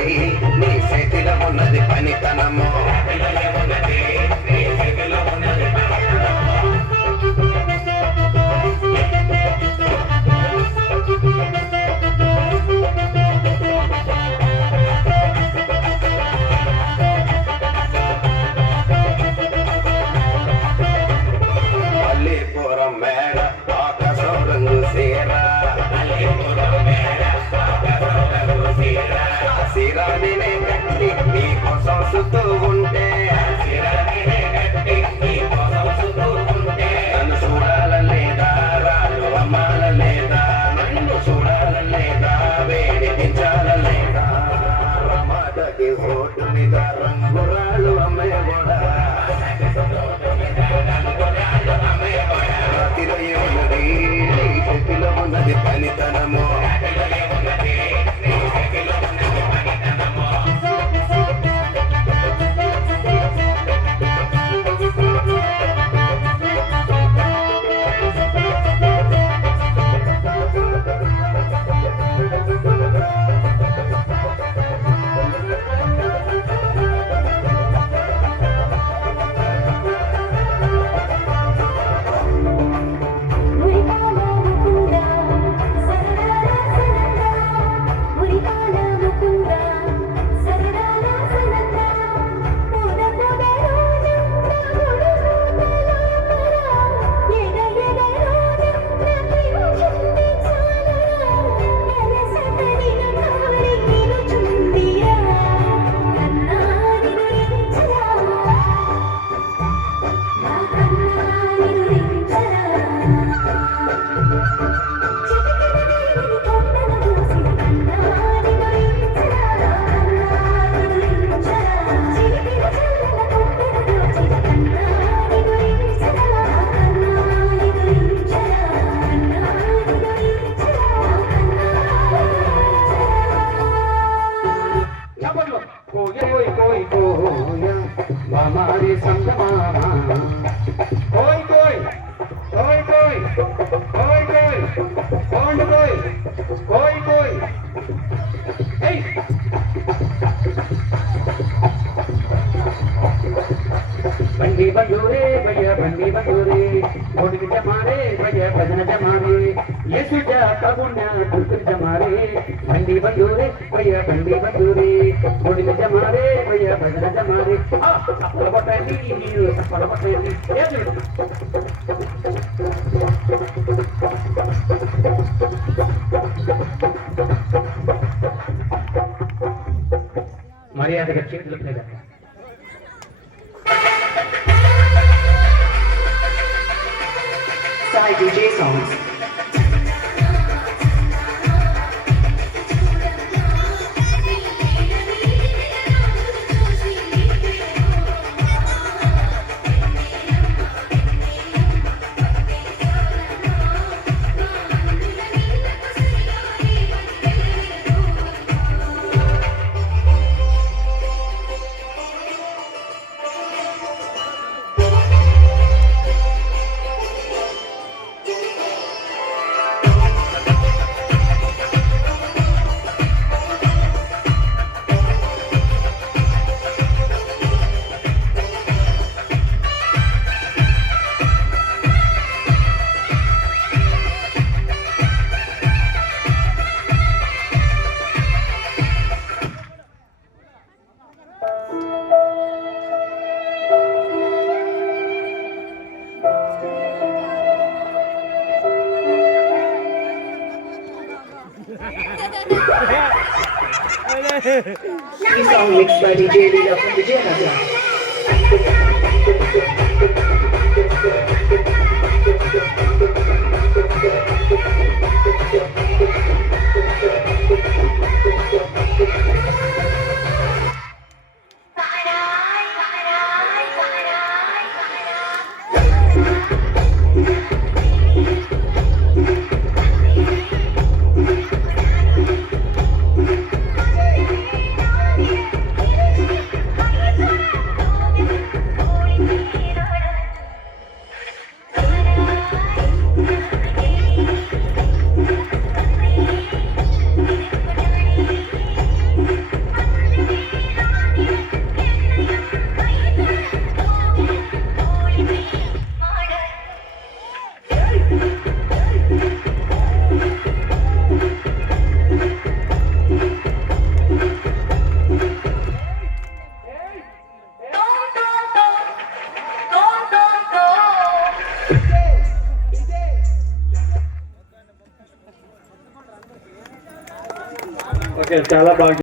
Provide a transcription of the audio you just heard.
ఉన్నది నీ చేతిలో ఉన్నది పనితనము మల్లీపురం మేడ ఆకాశం రంగు సీరా సిరాని కట్టి నీ కోసం సుతూ ఉంటే నన్ను చూడాలలేదా రాళ్ళు అమ్మాలలేదా నన్ను చూడాలలేదా వేడిపించాలలేదా మాటకి ఓటు మీద రంగురాళ్ళు అమ్మయ్య కూడా రాతిలో ఉన్నది నీ చేతిలో ఉన్నది పనితనము हमारी संगमामा कोई कोई कोई कोई कोई कोई कौन कोई कोई कोई बंडी बंडूरे भैया बंडी बंडूरे गोड़ जमारे भैया भजन जमारे ये सुजा कबुन्या दुख जमारे बंडी बंडूरे भैया बंडी बंडूरे गोड़ जमारे भैया भजन जमारे सफल बटेली सफल बटेली మర్యాదగా చేతులు లేదా Sai DJ songs. This song mixed by DJ Leela from Vijayanagar. Okay చాలా బాగా